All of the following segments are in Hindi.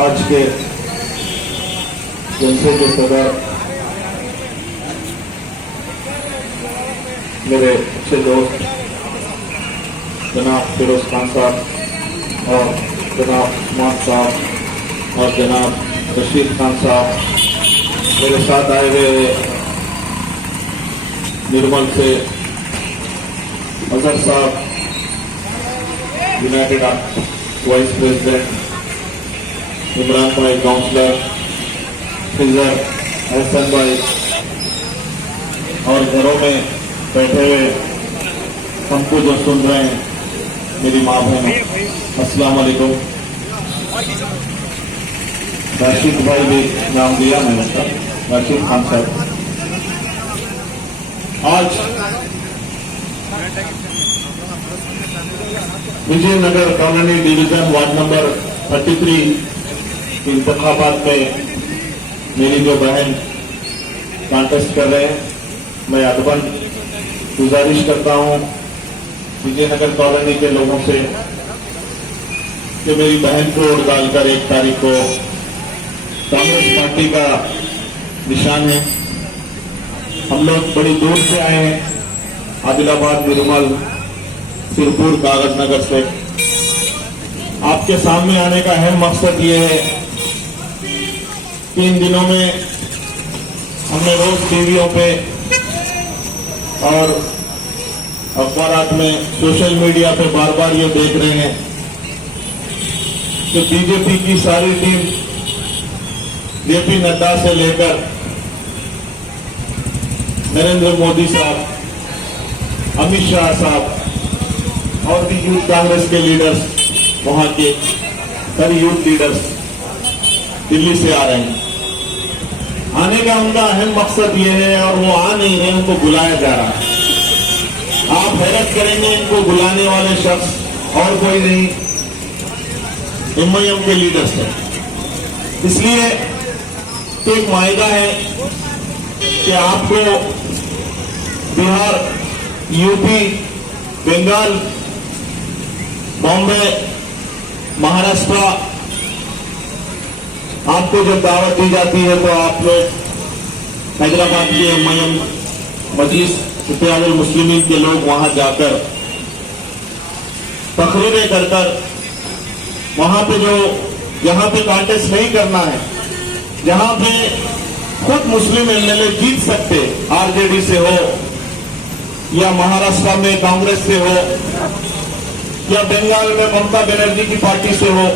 आज के जलसे के सदर मेरे अच्छे दोस्त जनाब फिरोज खान साहब और जनाब उस्मान साहब और जनाब रशीद खान साहब मेरे साथ आए हुए निर्मल से अजहर साहब यूनाइटेड वाइस प्रेसिडेंट इमरान भाई काउंसलर फिजर एहसन भाई और घरों में बैठे हुए हमको जो सुन रहे हैं मेरी माँ बहन अस्सलाम वालेकुम। राशिद भाई भी नाम दिया मैंने उसका, राशिद खान साहब। आज Vijaynagar colony division ward number 33 इंतखाबात में मेरी जो बहन कॉन्टेस्ट कर रहे हैं, मैं अदबन गुजारिश करता हूं विजयनगर कॉलोनी के लोगों से कि मेरी बहन को वोट डालकर 1 तारीख को कांग्रेस पार्टी का निशान है। हम लोग बड़ी दूर से आए हैं, आदिलाबाद, निर्मल, सिरपुर, कागजनगर से। आपके सामने आने का अहम मकसद ये है कि इन दिनों में हमने रोज टीवियों पे और अखबारात में, सोशल मीडिया पे बार बार ये देख रहे हैं कि बीजेपी की सारी टीम जेपी नड्डा से लेकर नरेंद्र मोदी साहब, अमित शाह साहब और भी यूथ कांग्रेस के लीडर्स, वहां के सभी यूथ लीडर्स दिल्ली से आ रहे हैं। आने का उनका अहम मकसद ये है और वो आ नहीं रहे, उनको बुलाया जा रहा है। आप हैरत करेंगे, इनको बुलाने वाले शख्स और कोई नहीं, एमआईएम के लीडर्स हैं। इसलिए एक वायदा है कि आपको बिहार, यूपी, बंगाल, बॉम्बे, महाराष्ट्र, आपको जब दावत दी जाती है तो आप लोग हैदराबाद के एमआईएम मजलिस इत्तेहादुल मुस्लिमीन के लोग वहां जाकर तकरीरें कर वहां पे जो जहां पे कॉन्टेस्ट नहीं करना है, जहां पे खुद मुस्लिम एमएलए जीत सकते, आरजेडी से हो या महाराष्ट्र में कांग्रेस से हो या बंगाल में ममता बनर्जी की पार्टी से हो,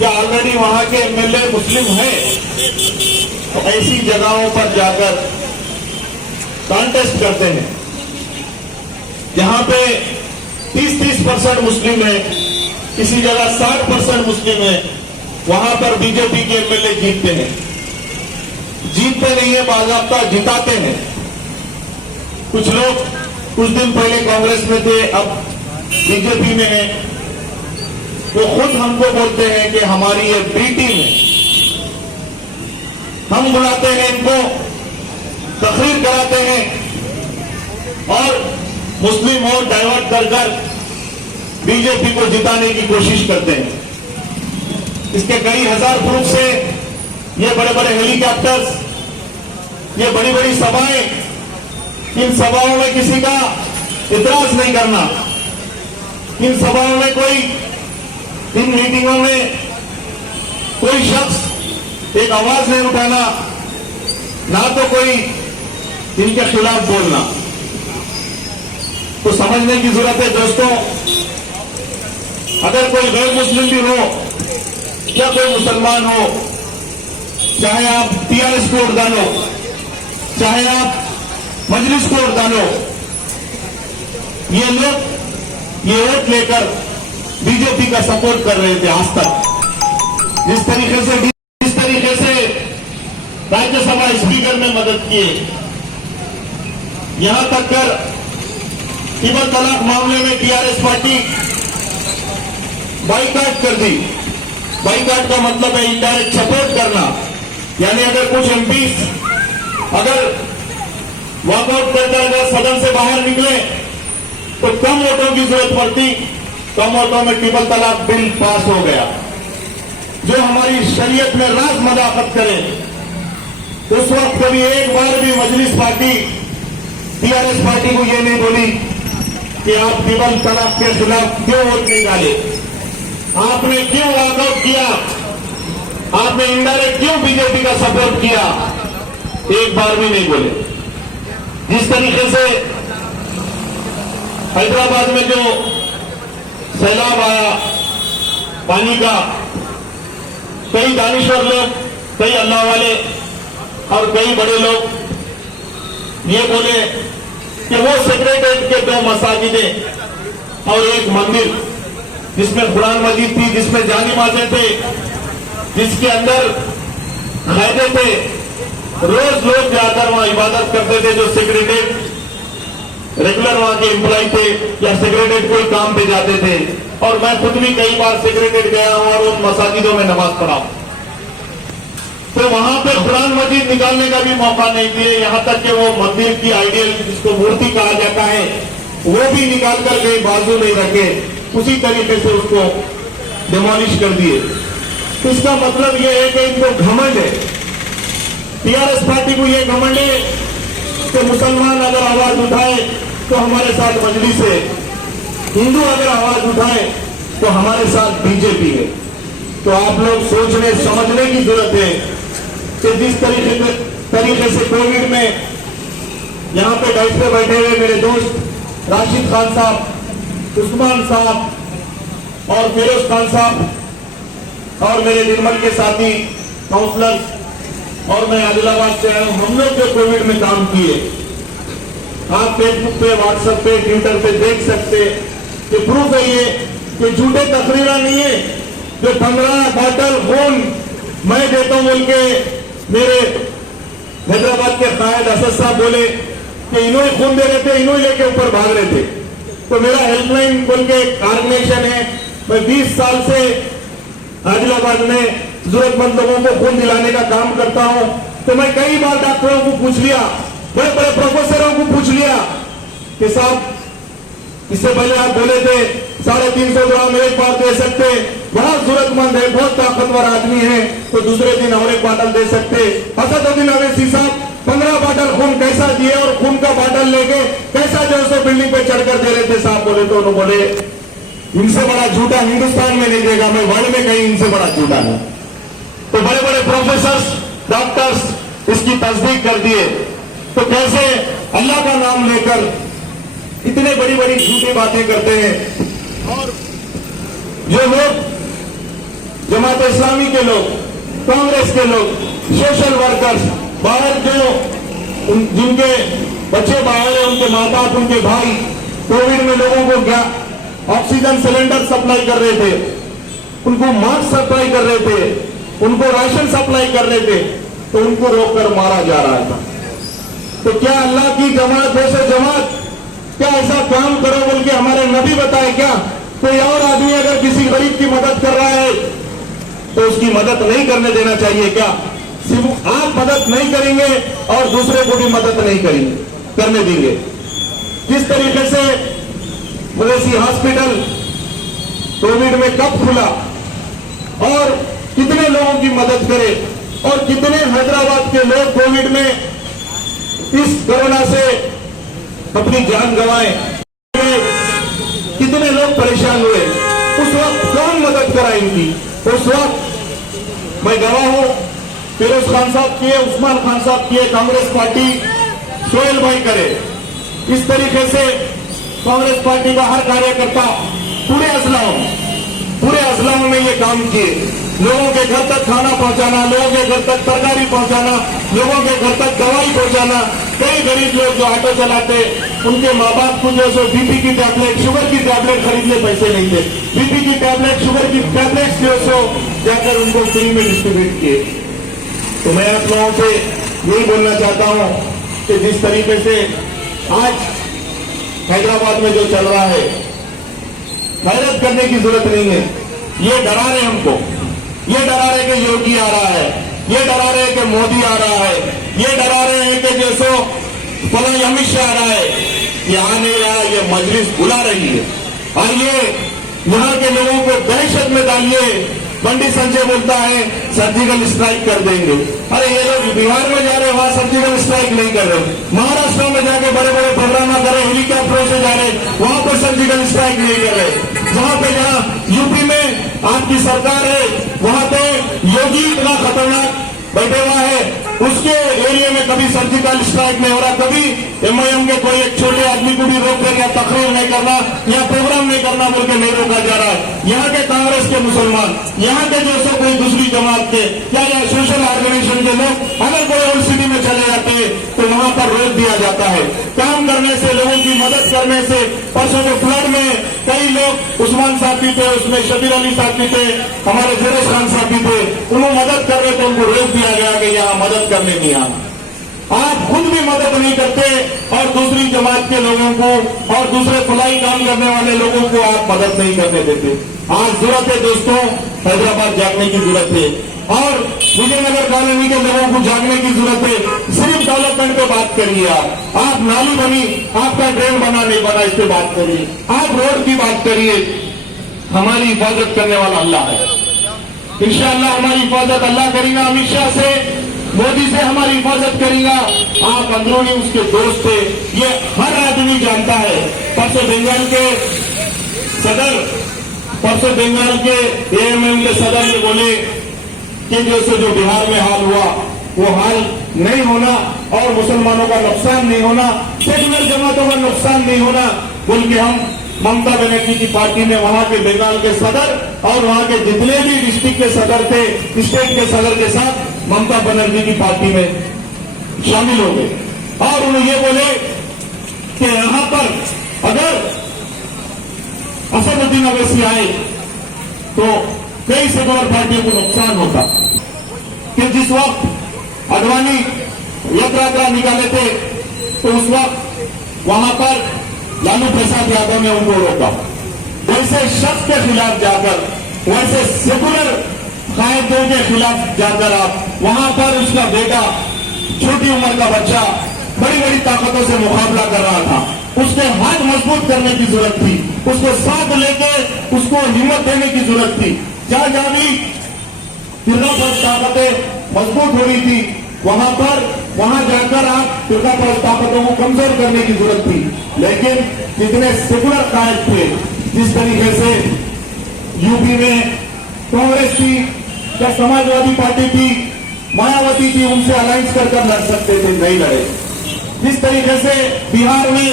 या ऑलरेडी वहां के एमएलए मुस्लिम हैं, तो ऐसी जगहों पर जाकर कॉन्टेस्ट करते हैं जहां पे 30% मुस्लिम है, किसी जगह 60% मुस्लिम है, वहां पर बीजेपी के एमएलए जीतते हैं। जीतते नहीं है, बाकायदा जिताते हैं। कुछ लोग कुछ दिन पहले कांग्रेस में थे, अब बीजेपी में है, वो खुद हमको बोलते हैं कि हमारी ये बी टीम है। हम बुलाते हैं इनको, तकरीर कराते हैं और मुस्लिम वोट डाइवर्ट कर बीजेपी को जिताने की कोशिश करते हैं। इसके कई हजार प्रूफ से ये बड़े बड़े हेलीकॉप्टर्स, ये बड़ी बड़ी सभाएं, इन सभाओं में किसी का इतराज नहीं करना, इन सभाओं में कोई, इन मीटिंगों में कोई शख्स एक आवाज नहीं उठाना, ना तो कोई इनके खिलाफ बोलना। तो समझने की जरूरत है दोस्तों, अगर कोई गैर मुस्लिम भी हो या कोई मुसलमान हो, चाहे आप टीआरएस को वोट डालो, चाहे आप मजलिस को वोट डालो, ये लोग ये वोट लेकर बीजेपी का सपोर्ट कर रहे थे आज तक। जिस तरीके से राज्यसभा स्पीकर ने मदद की, यहां तक कर ट्रिपल तलाक मामले में टीआरएस पार्टी बाइकआउट कर दी। बाइकआउट का मतलब है इनडायरेक्ट सपोर्ट करना, यानी अगर कुछ एमपी अगर वॉकआउट करकर अगर सदन से बाहर निकले तो कम वोटों की जरूरत पड़ती, कम वोटों में ट्रिपल तलाक बिल पास हो गया, जो हमारी शरीयत में राज मदाफत करे। उस वक्त कभी एक बार भी मजलिस पार्टी टीआरएस पार्टी को ये नहीं बोली कि आप ट्रिपल तलाक के खिलाफ क्यों वोट नहीं डाले, आपने क्यों वॉकआउट किया, आपने इनडायरेक्ट क्यों बीजेपी का सपोर्ट किया, एक बार भी नहीं बोले। जिस तरीके से हैदराबाद में जो सैलाब आया पानी का, कई दानिश्वर लोग, कई अल्लाह वाले और कई बड़े लोग ये बोले कि वो सेक्रेटरीट के 2 मसाजिदें और एक मंदिर जिसमें कुरान मजीद थी, जिसमें जानी माजे थे, जिसके अंदर कायदे थे, रोज लोग जाकर वहां इबादत करते थे, जो सेक्रेटरीट रेगुलर वहां के एम्प्लॉय थे या सेक्रेटरीट कोई काम पे जाते थे। और मैं खुद भी कई बार सेक्रेटरीट गया हूं और उन मसाजिदों में नमाज पढ़ा हूं, तो वहां पे कुरान मजीद निकालने का भी मौका नहीं दिए, यहां तक कि वो मंदिर की आइडियल जिसको मूर्ति कहा जाता है वो भी निकाल कर कहीं बाजू नहीं रखे, उसी तरीके से उसको डिमोलिश कर दिए। तो इसका मतलब ये है कि इनको घमंड है, टीआरएस पार्टी को ये घमंड है कि मुसलमान अगर आवाज उठाए तो हमारे साथ मजलिस है, हिंदू अगर आवाज उठाए तो हमारे साथ बीजेपी है। तो आप लोग सोचने समझने की जरूरत है कि जिस तरीके से कोविड में यहां पे डाइस पे बैठे हुए मेरे दोस्त राशिद खान साहब, उस्मान साहब और फिरोज खान साहब और मेरे निर्मल के साथी काउंसलर्स और मैं आदिलाबाद से आया हूं, हम लोग जो कोविड में काम किए, आप फेसबुक पे, व्हाट्सएप पे, ट्विटर पे देख सकते कि प्रूफ है ये कि झूठे तकरीरा नहीं है। जो 15 बॉटल खून मैं देता हूं बोल के मेरे हैदराबाद के कायद असद साहब बोले कि इन्होंने खून दे रहे थे, इन्होंने लेके ऊपर भाग रहे थे। तो मेरा हेल्पलाइन बोल के ऑर्गेनाइजेशन है, मैं 20 साल से आदिलाबाद में जरूरतमंद लोगों को खून दिलाने का काम करता हूं। तो मैं कई बार डॉक्टरों को पूछ लिया, बड़े बड़े प्रोफेसरों को पूछ लिया कि साहब इससे पहले आप बोले थे 350 ग्राम एक बार दे सकते, बहुत जरूरतमंद है, बहुत ताकतवर आदमी है, तो दूसरे दिन और एक बोतल दे सकते। असदुद्दीन अवैसी साहब 15 बोतल खून कैसा दिए और खून का बोतल लेके कैसा जो सो बिल्डिंग पे चढ़कर दे रहे थे साहब बोले। तो उन्होंने बोले इनसे बड़ा झूठा हिंदुस्तान में नहीं देगा, मैं वर्ल्ड में कहीं इनसे बड़ा झूठा नहीं। तो बड़े बड़े प्रोफेसर डॉक्टर्स इसकी तस्दीक कर दिए। तो कैसे अल्लाह का नाम लेकर इतने बड़ी बड़ी झूठी बातें करते हैं। और जो लोग जमात इस्लामी के लोग, कांग्रेस के लोग, सोशल वर्कर्स, बाहर जो जिनके बच्चे बाहर हैं, उनके माँ बाप, उनके भाई कोविड में लोगों को ऑक्सीजन सिलेंडर सप्लाई कर रहे थे, उनको मास्क सप्लाई कर रहे थे, उनको राशन सप्लाई कर रहे थे, तो उनको रोककर मारा जा रहा था। तो क्या अल्लाह की जमात जैसे जमात क्या ऐसा काम करो बोल के हमारे नबी बताए क्या? कोई और आदमी अगर किसी गरीब की मदद कर रहा है तो उसकी मदद नहीं करने देना चाहिए क्या? सिर्फ आप मदद नहीं करेंगे और दूसरे को भी मदद नहीं करेंगे, करने देंगे। जिस तरीके से मवेशी हॉस्पिटल कोविड में कब खुला और कितने लोगों की मदद करे, और कितने हैदराबाद के लोग कोविड में इस कोरोना से अपनी जान गंवाए, कितने लोग परेशान हुए, उस वक्त कौन मदद करा इनकी? उस वक्त मैं गवाह हूं, फिरोज खान साहब किए, उस्मान खान साहब किए, कांग्रेस पार्टी सोहेल भाई करे। इस तरीके से कांग्रेस पार्टी का हर कार्यकर्ता पूरे अजलाओं में ये काम किए, लोगों के घर तक खाना पहुंचाना, लोगों के घर तक तरकारी पहुंचाना, लोगों के घर तक दवाई पहुंचाना। कई गरीब लोग जो ऑटो चलाते उनके माँ बाप को जो सो बीपी की टैबलेट, शुगर की टैबलेट खरीदने पैसे नहीं थे। बीपी की टैबलेट, शुगर की टैबलेट जो सो जाकर उनको फ्री में डिस्ट्रीब्यूट किए। तो मैं आप लोगों से यही बोलना चाहता हूं कि जिस तरीके से आज हैदराबाद में जो चल रहा है, हैरत करने की जरूरत नहीं है। ये डरा रहे हमको, ये डरा रहे कि योगी आ रहा है, ये डरा रहे कि मोदी आ रहा है, ये डरा रहे हैं कि जैसो फला अमित शाह आ रहा है। ये आ नहीं रहा, ये मजलिस बुला रही है और ये यहां के लोगों को दहशत में डालिए। पंडित संजय बोलता है सर्जिकल स्ट्राइक कर देंगे। अरे ये लोग बिहार में जा रहे, वहां सर्जिकल स्ट्राइक नहीं कर रहे। महाराष्ट्र में जाके बड़े बड़े प्रोग्राम कर रहे, हेलीकॉप्टरों से जा रहे, वहां पर सर्जिकल स्ट्राइक नहीं कर रहे। जहां पे जहां यूपी में आपकी सरकार है, वहां पे योगी इतना खतरनाक बैठे हुआ है, उसके एरिया में कभी सर्जिकल स्ट्राइक नहीं हो रहा। कभी एमआईएम के कोई एक छोटे आदमी को भी रोक कर या तकरीर नहीं करना या प्रोग्राम नहीं करना बोल के नहीं रोका जा रहा है। यहाँ के कांग्रेस के मुसलमान, यहाँ के जो सो कोई दूसरी जमात के या सोशल ऑर्गेनाइजेशन के लोग अगर कोई ओल्ड सिटी में चले जाते हैं तो वहां पर रोक दिया जाता है। काम करने से, लोगों की मदद करने से, परसों के फ्लड में कई लोग, उस्मान साहब भी थे, उसमें शबीर अली साहब भी थे, हमारे फिरोज खान साहब भी थे, उन्होंने मदद कर रहे थे, उनको रोक दिया गया कि यहाँ मदद करने नहीं आना। आप खुद भी मदद नहीं करते और दूसरी जमात के लोगों को और दूसरे खुलाई काम करने वाले लोगों को आप मदद नहीं करने देते। आज जरूरत है दोस्तों, हैदराबाद जागने की जरूरत है और विजयनगर कॉलोनी के लोगों को जागने की जरूरत है। सिर्फ डेवलपमेंट पे बात करिए, आप नाली बनी, आपका ड्रेन बना नहीं बना, इस पे बात करिए, आप रोड की बात करिए। हमारी हिफाजत करने वाला अल्लाह है। इंशाअल्लाह हमारी हिफाजत अल्लाह करेगा। अमित शाह से, मोदी से हमारी हिफाजत करेगा। आप अंदरूनी उसके दोस्त थे, ये हर आदमी जानता है। परसों बंगाल के सदर, परसों बंगाल के एएमएम के सदर ये बोले कि जैसे जो बिहार में हाल हुआ वो हाल नहीं होना और मुसलमानों का नुकसान नहीं होना, सेकुलर जमातों का नुकसान नहीं होना बोल के हम ममता बनर्जी की पार्टी में वहां के बंगाल के सदर और वहां के जितने भी डिस्ट्रिक्ट के सदर थे, स्टेट के सदर के साथ ममता बनर्जी की पार्टी में शामिल हो गए और उन्हें ये बोले कि यहां पर अगर असदुद्दीन अवैसी आए तो कई सेकुलर पार्टियों को नुकसान होता। कि जिस वक्त अडवाणी यात्रा निकाले थे तो उस वक्त वहां पर लालू प्रसाद यादव ने उनको रोका। वैसे शख्स के खिलाफ जाकर, वैसे सेकुलर कायदों के खिलाफ जाकर आप वहां पर उसका बेटा, छोटी उम्र का बच्चा बड़ी बड़ी ताकतों से मुकाबला कर रहा था, उसके हाथ मजबूत करने की जरूरत थी, उसको साथ लेके उसको हिम्मत देने की जरूरत थी। जहां जहां भी फिरकापरस्त ताकतें मजबूत हो रही थी वहां जाकर आप फिरकापरस्त ताकतों को कमजोर करने की जरूरत थी। लेकिन जितने सेकुलर कायद थे, जिस तरीके से यूपी में कांग्रेस थी या समाजवादी पार्टी थी, मायावती थी, उनसे अलायंस कर लड़ सकते थे, नहीं लड़े। जिस तरीके से बिहार में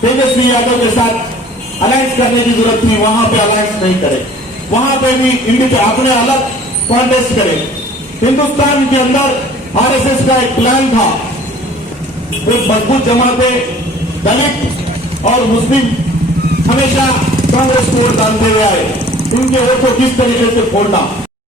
तेजस्वी यादव के साथ अलायंस करने की जरूरत थी, वहां पे अलायंस नहीं करे, वहां पे भी इंडिया अपने अलग कॉन्टेस्ट करे। हिंदुस्तान के अंदर आरएसएस का एक प्लान था, एक मजबूत जमातें, दलित और मुस्लिम हमेशा कांग्रेस को वोट डालते हुए आए, उनके वोट को किस तरीके से फोड़ना,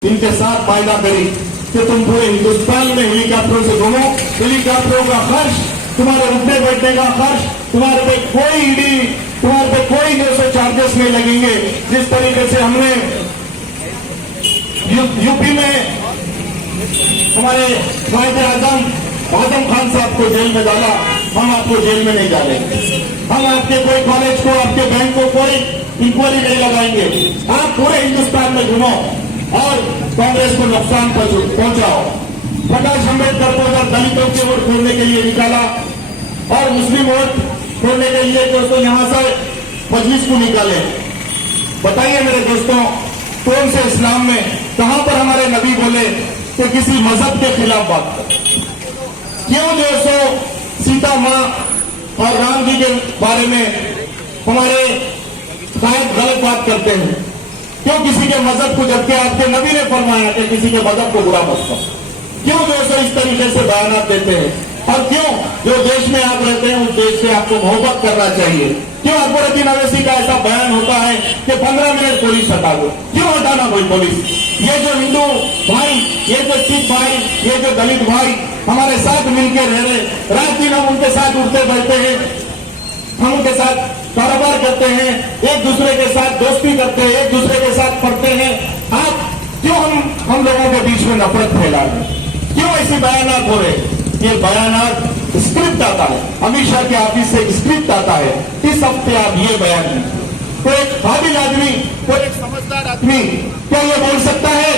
इनके साथ वायदा करी कि तुम पूरे हिंदुस्तान में हेलीकॉप्टरों से घूमो, हेलीकॉप्टरों का खर्च, तुम्हारे उठने बैठने का खर्च, तुम्हारे पे कोई ईडी, तुम्हारे पे कोई जैसे चार्जेस नहीं लगेंगे। जिस तरीके से हमने यूपी में हमारे कायदे आजम खान साहब को जेल में डाला, हम आपको जेल में नहीं डालेंगे। हम आपके कोई कॉलेज को, आपके बैंक को कोई इंक्वायरी नहीं लगाएंगे। आप पूरे हिंदुस्तान में घूमो और कांग्रेस को नुकसान पहुंचाओ। प्रकाश अम्बेडकर को अगर दलितों के वोट खोलने के लिए निकाला और मुस्लिम वोट खोलने के लिए दोस्तों यहां से मजलिस को निकाले। बताइए मेरे दोस्तों, कौन से इस्लाम में कहां पर हमारे नबी बोले कि किसी मजहब के खिलाफ बात कर? क्यों जो सो सीता मां और राम जी के बारे में हमारे कायद गलत बात करते हैं? क्यों किसी के मजहब को, जबकि आपके नबी ने फरमाया कि किसी के मजहब को बुरा मत करो, क्यों जो सो इस तरीके से बयान देते हैं? और क्यों जो देश में आप रहते हैं उस देश से आपको मोहब्बत करना चाहिए। क्यों अकबरुद्दीन अवैसी का ऐसा बयान होता है कि 15 मिनट पुलिस हटा दो, क्यों हटाना कोई पुलिस? ये जो हिंदू भाई, ये जो सिख भाई, ये जो दलित भाई हमारे साथ मिलकर रह रहे, रात दिन हम उनके साथ उठते बैठते हैं, हम उनके साथ कारोबार करते हैं, एक दूसरे के साथ दोस्ती करते हैं, एक दूसरे के साथ पढ़ते हैं। आप क्यों हम लोगों के बीच में नफरत फैला रहे? क्यों ऐसे बयानात हो रहे? ये बयानात स्क्रिप्ट आता है, अमित शाह के ऑफिस से स्क्रिप्ट आता है। इस हफ्ते आप ये बयान दीजिए। तो एक काबिल आदमी, कोई एक समझदार आदमी क्या ये बोल सकता है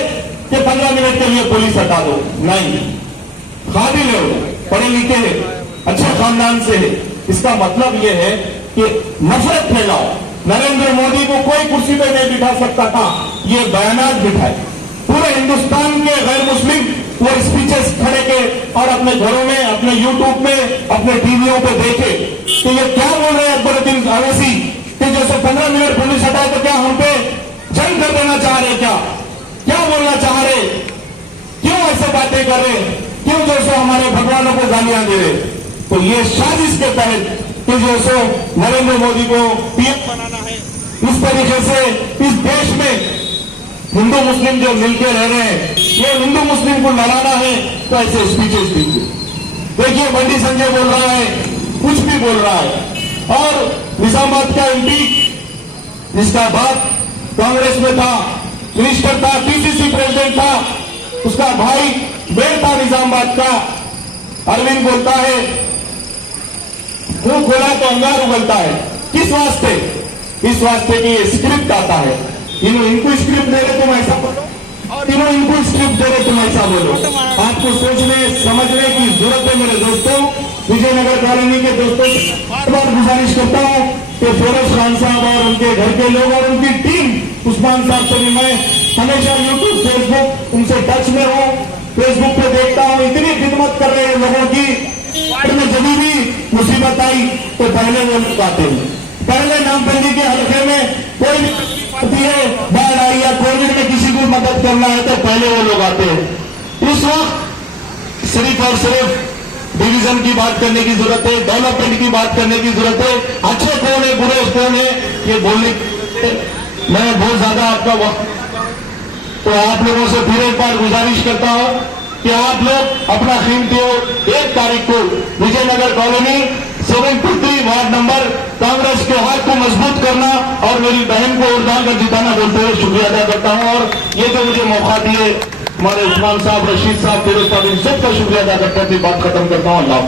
कि 15 मिनट के लिए पुलिस हटा दो? नहीं। काबिल है, पढ़े लिखे है, अच्छे खानदान से है। इसका मतलब ये है कि नफरत फैलाओ। नरेंद्र मोदी को कोई कुर्सी पे नहीं बिठा सकता था, ये बयानात बिठाए। पूरे हिंदुस्तान के गैर मुस्लिम वो स्पीचेस खड़े के और अपने घरों में, अपने यूट्यूब में, अपने टीवियों पे देखे तो ये क्या बोल रहे हैं अकबरुद्दीन अवैसी कि जैसे 15 मिनट पुलिस हटाए तो क्या हम पे जंग कर देना चाह रहे? क्या बोलना चाह रहे? क्यों ऐसे बातें कर रहे? क्यों जैसे हमारे भगवानों को गालियां दे रहे? तो ये साजिश के तहत कि जैसे नरेंद्र मोदी को पीएम बनाना है, इस तरीके से इस देश में हिंदू मुस्लिम जो मिलकर रह रहे हैं, ये हिंदू मुस्लिम को लड़ाना है, तो ऐसे स्पीचेस दीजिए। देखिए बंडी संजय बोल रहा है, कुछ भी बोल रहा है। और निजामाबाद का एमपी जिसका बाप कांग्रेस में था, मिनिस्टर था, पीसीसी प्रेसिडेंट था, उसका भाई बेर था निजामाबाद का, अरविंद बोलता है मुंह खोला तो अंगार उगलता है। किस वास्ते? इस वास्ते कि ये स्क्रिप्ट आता है। इनको स्क्रिप्ट दे रहे तुम ऐसा बोलो और इनको स्क्रिप्ट दे रहे तुम ऐसा बोलो। आपको सोचने समझने की जरूरत है मेरे दोस्तों। विजयनगर कॉलोनी के दोस्तों से बार बार गुजारिश करता हूं कि फिरोज खान साहब और उनके घर के लोग और उनकी टीम, उस्मान साहब से भी मैं हमेशा यूट्यूब फेसबुक उनसे टच में हूं, फेसबुक पे देखता हूं, इतनी खिदमत कर रहे हैं लोगों की। वार्ड में जब भी मुसीबत आई तो पहले वो लोग आते हैं। पहले नामबंदी के हल्के में कोई भी आती है, बाढ़ आई या कोविड में किसी को मदद करना है तो पहले वो लोग आते हैं। इस वक्त सिर्फ और सिर्फ डिवीजन की बात करने की जरूरत है, डेवलपमेंट की बात करने की जरूरत है। अच्छे कौन है, बुरे कौन है, ये बोलने मैं बहुत ज्यादा आपका वक्त, तो आप लोगों से फिर एक बार गुजारिश करता हूं कि आप लोग अपना कीमती 1 तारीख को Vijaynagar colony 723 ward number Congress के हाथ को मजबूत करना और मेरी बहन को उड़ान कर जिताना बोलते हुए शुक्रिया अदा करता हूं। और ये जो मुझे मौका दिए हमारे उस्मान साहब, रशीद साहब, फिरोज साहब, इन सबका शुक्रिया अदा करते हुए बात खत्म करता हूं। अल्लाह।